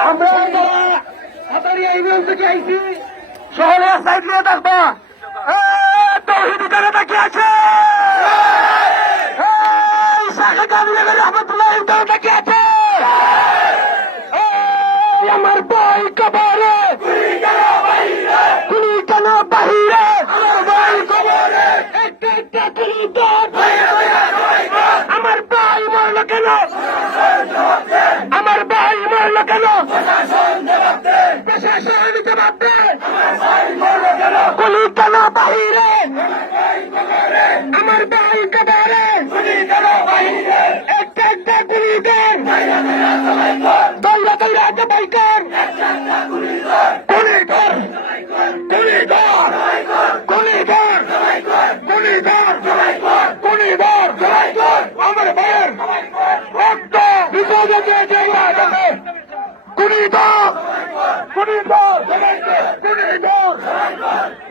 আমরা হাতারিয়া ইউনিয়ন থেকে আইছি শহরে সাইড নিয়ে থাকবো তৌহিদি করে তাকিয়ে আছে রহমতুল্লাহ তাকিয়ে আছে আমার ভাই কবরে গুলি কেন বাহিরে আমার ভাই কবরে একটা একটা গুলি দর আমার ভাই মরল কেন আমার ভাই মরল কেন প্রশাসন জবাব দে গুলি কেন বাহিরে আমার ভাই কবরে একটা একটা গুলি দর দৌড়া দৌড়া জবাই কর গুলি ধর গুলি ধর গুলি ধর গুলি ধর গুলি ধর আমার ভাইয়ের রক্ত বিপদে যাবে গুলি ধর গুলি ধর গুলি ধর